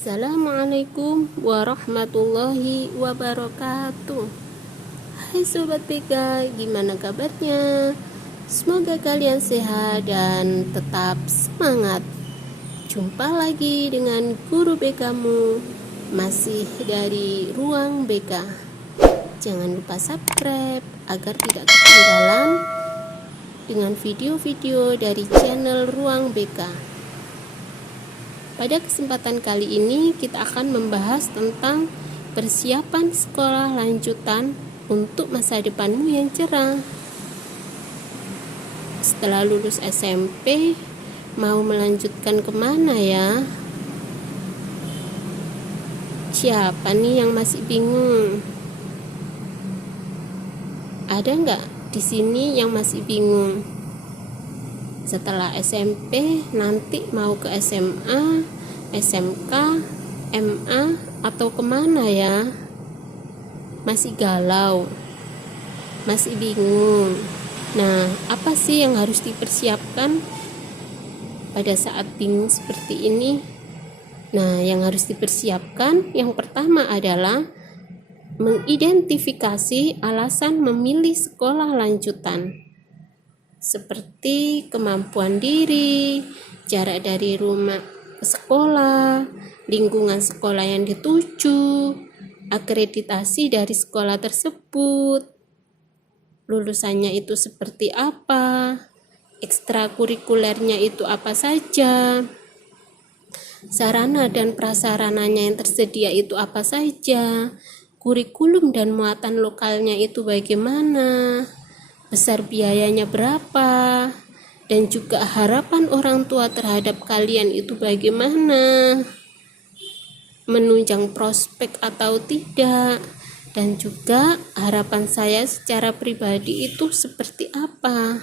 Assalamualaikum warahmatullahi wabarakatuh. Hai Sobat BK, gimana kabarnya? Semoga kalian sehat dan tetap semangat. Jumpa lagi dengan guru BK-mu, masih dari Ruang BK. Jangan lupa subscribe agar tidak ketinggalan dengan video-video dari channel Ruang BK. Pada kesempatan kali ini kita akan membahas tentang persiapan sekolah lanjutan untuk masa depanmu yang cerah. Setelah lulus SMP, mau melanjutkan kemana ya? Siapa nih yang masih bingung? Ada nggak di sini yang masih bingung? Setelah SMP nanti mau ke SMA, SMK, MA atau kemana ya? Masih galau, masih bingung. Nah, apa sih yang harus dipersiapkan pada saat bingung seperti ini? Nah, yang harus dipersiapkan yang pertama adalah mengidentifikasi alasan memilih sekolah lanjutan, seperti kemampuan diri, jarak dari rumah ke sekolah, lingkungan sekolah yang dituju, akreditasi dari sekolah tersebut, lulusannya itu seperti apa, ekstrakurikulernya itu apa saja, sarana dan prasarananya yang tersedia itu apa saja, kurikulum dan muatan lokalnya itu bagaimana, besar biayanya berapa, dan juga harapan orang tua terhadap kalian itu bagaimana, menunjang prospek atau tidak, dan juga harapan saya secara pribadi itu seperti apa.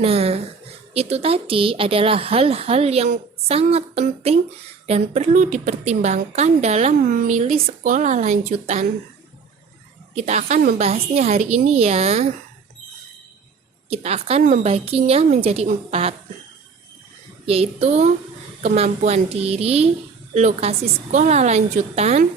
Nah, itu tadi adalah hal-hal yang sangat penting dan perlu dipertimbangkan dalam memilih sekolah lanjutan. Kita akan membahasnya hari ini ya. Kita akan membaginya menjadi 4, yaitu kemampuan diri, lokasi sekolah lanjutan,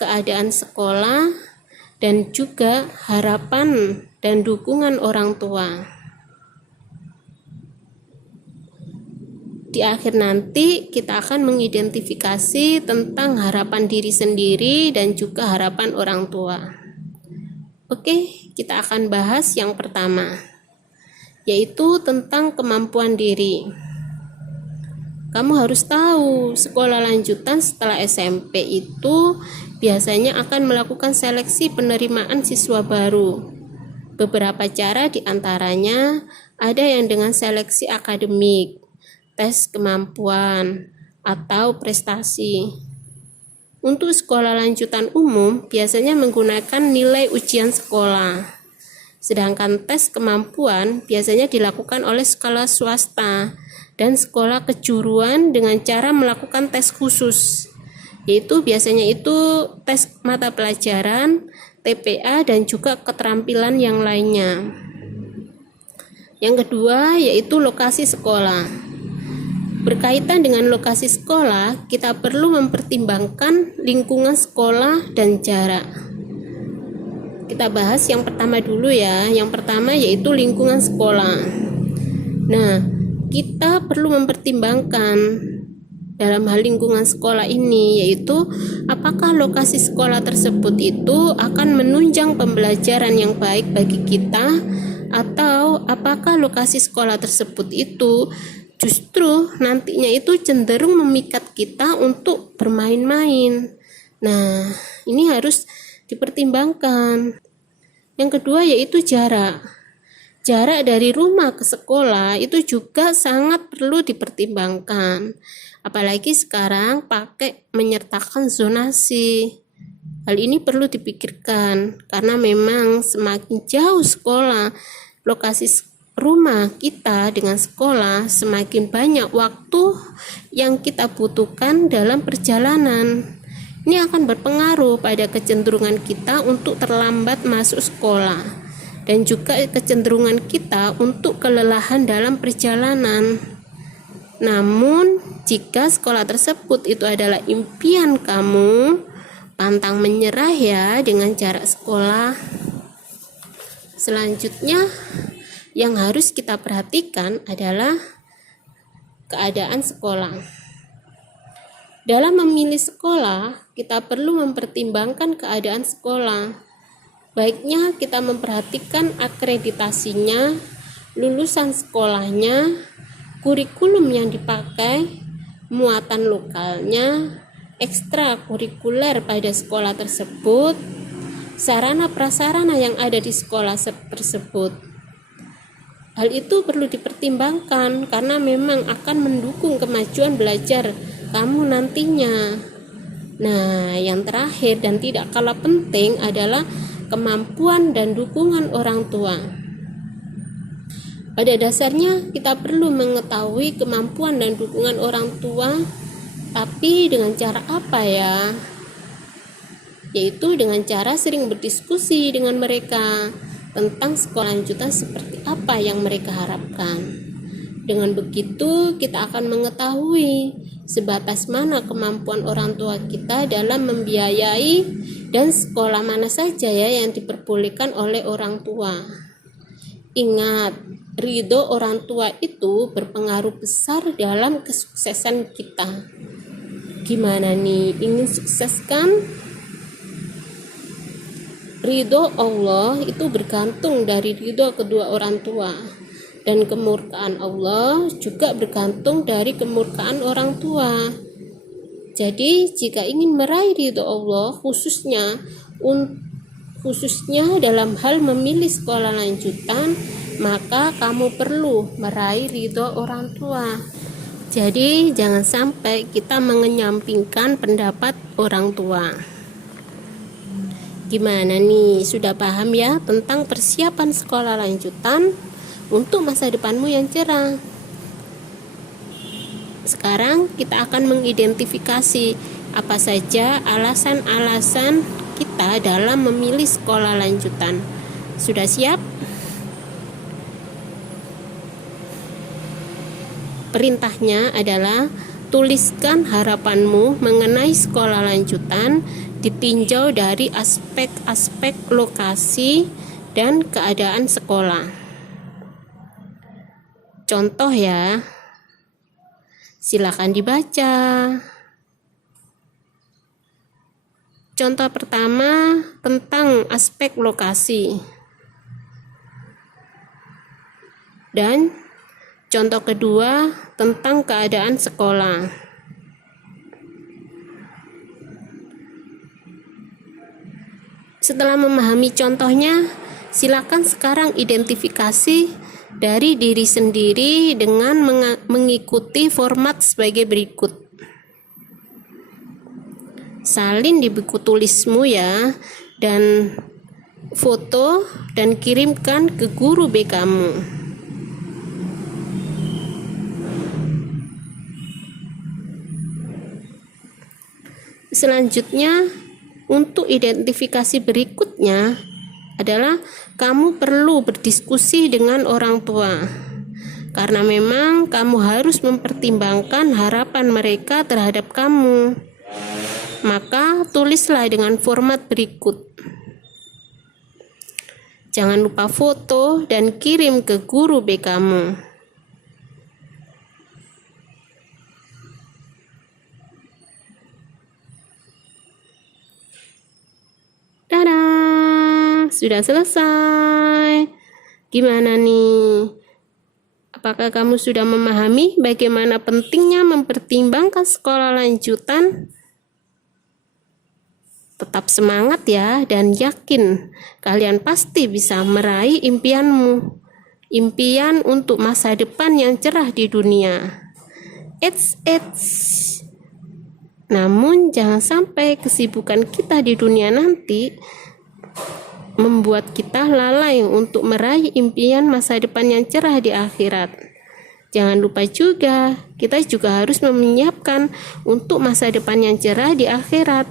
keadaan sekolah, dan juga harapan dan dukungan orang tua. Di akhir nanti kita akan mengidentifikasi tentang harapan diri sendiri dan juga harapan orang tua. Oke, kita akan bahas yang pertama, yaitu tentang kemampuan diri. Kamu harus tahu, sekolah lanjutan setelah SMP itu biasanya akan melakukan seleksi penerimaan siswa baru. Beberapa cara diantaranya ada yang dengan seleksi akademik, tes kemampuan, atau prestasi. Untuk sekolah lanjutan umum biasanya menggunakan nilai ujian sekolah. Sedangkan tes kemampuan biasanya dilakukan oleh sekolah swasta dan sekolah kejuruan dengan cara melakukan tes khusus. Yaitu biasanya itu tes mata pelajaran, TPA, dan juga keterampilan yang lainnya. Yang kedua yaitu lokasi sekolah. Berkaitan dengan lokasi sekolah, kita perlu mempertimbangkan lingkungan sekolah dan jarak. Kita bahas yang pertama dulu ya. Yang pertama yaitu lingkungan sekolah. Nah, kita perlu mempertimbangkan dalam hal lingkungan sekolah ini, yaitu apakah lokasi sekolah tersebut itu akan menunjang pembelajaran yang baik bagi kita, atau apakah lokasi sekolah tersebut itu justru nantinya itu cenderung memikat kita untuk bermain-main. Nah, ini harus dipertimbangkan. Yang kedua yaitu jarak. Jarak dari rumah ke sekolah itu juga sangat perlu dipertimbangkan. Apalagi sekarang pakai menyertakan zonasi. Hal ini perlu dipikirkan karena memang semakin jauh sekolah, lokasi rumah kita dengan sekolah, semakin banyak waktu yang kita butuhkan dalam perjalanan. Ini akan berpengaruh pada kecenderungan kita untuk terlambat masuk sekolah dan juga kecenderungan kita untuk kelelahan dalam perjalanan. Namun Jika sekolah tersebut itu adalah impian kamu, pantang menyerah ya dengan jarak sekolah. Selanjutnya yang harus kita perhatikan adalah keadaan sekolah. Dalam memilih sekolah, kita perlu mempertimbangkan keadaan sekolah. Baiknya kita memperhatikan akreditasinya, lulusan sekolahnya, kurikulum yang dipakai, muatan lokalnya, ekstrakurikuler pada sekolah tersebut, sarana prasarana yang ada di sekolah tersebut. Hal itu perlu dipertimbangkan karena memang akan mendukung kemajuan belajar kamu nantinya. Nah, yang terakhir dan tidak kalah penting adalah kemampuan dan dukungan orang tua. Pada dasarnya kita perlu mengetahui kemampuan dan dukungan orang tua, tapi dengan cara apa ya? Yaitu dengan cara sering berdiskusi dengan mereka tentang sekolah lanjutan seperti apa yang mereka harapkan. Dengan begitu kita akan mengetahui sebatas mana kemampuan orang tua kita dalam membiayai dan sekolah mana saja ya yang diperbolehkan oleh orang tua. Ingat, ridho orang tua itu berpengaruh besar dalam kesuksesan kita. Gimana nih, ingin sukses kan? Ridho Allah itu bergantung dari ridho kedua orang tua, dan kemurkaan Allah juga bergantung dari kemurkaan orang tua. Jadi jika ingin meraih ridho Allah, khususnya dalam hal memilih sekolah lanjutan, maka kamu perlu meraih ridho orang tua. Jadi jangan sampai kita mengenyampingkan pendapat orang tua. Gimana nih, sudah paham ya tentang persiapan sekolah lanjutan untuk masa depanmu yang cerah? Sekarang kita akan mengidentifikasi apa saja alasan-alasan kita dalam memilih sekolah lanjutan. Sudah siap? Perintahnya adalah tuliskan harapanmu mengenai sekolah lanjutan ditinjau dari aspek-aspek lokasi dan keadaan sekolah. Contoh ya, silakan dibaca. Contoh pertama tentang aspek lokasi. Dan contoh kedua tentang keadaan sekolah. Setelah memahami contohnya, silakan sekarang identifikasi dari diri sendiri dengan mengikuti format sebagai berikut. Salin di buku tulismu ya, dan foto dan kirimkan ke guru BK-mu. Selanjutnya, untuk identifikasi berikutnya adalah kamu perlu berdiskusi dengan orang tua, karena memang kamu harus mempertimbangkan harapan mereka terhadap kamu. Maka tulislah dengan format berikut. Jangan lupa foto dan kirim ke guru BK-mu. Dadah, sudah selesai. Gimana nih? Apakah kamu sudah memahami bagaimana pentingnya mempertimbangkan sekolah lanjutan? Tetap semangat ya, dan yakin kalian pasti bisa meraih impianmu. Impian untuk masa depan yang cerah di dunia. Namun jangan sampai kesibukan kita di dunia nanti membuat kita lalai untuk meraih impian masa depan yang cerah di akhirat. Jangan lupa juga, kita juga harus menyiapkan untuk masa depan yang cerah di akhirat.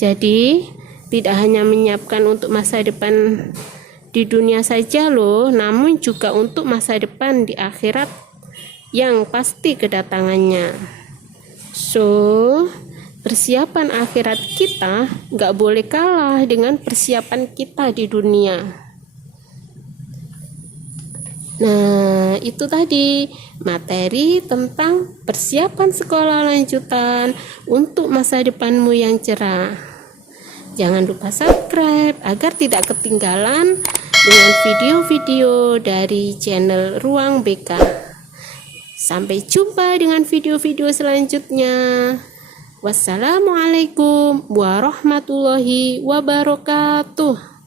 Jadi, tidak hanya menyiapkan untuk masa depan di dunia saja loh, namun juga untuk masa depan di akhirat yang pasti kedatangannya. So, persiapan akhirat kita nggak boleh kalah dengan persiapan kita di dunia. Nah, itu tadi materi tentang persiapan sekolah lanjutan untuk masa depanmu yang cerah. Jangan lupa subscribe agar tidak ketinggalan dengan video-video dari channel Ruang BK. Sampai jumpa dengan video-video selanjutnya. Wassalamualaikum warahmatullahi wabarakatuh.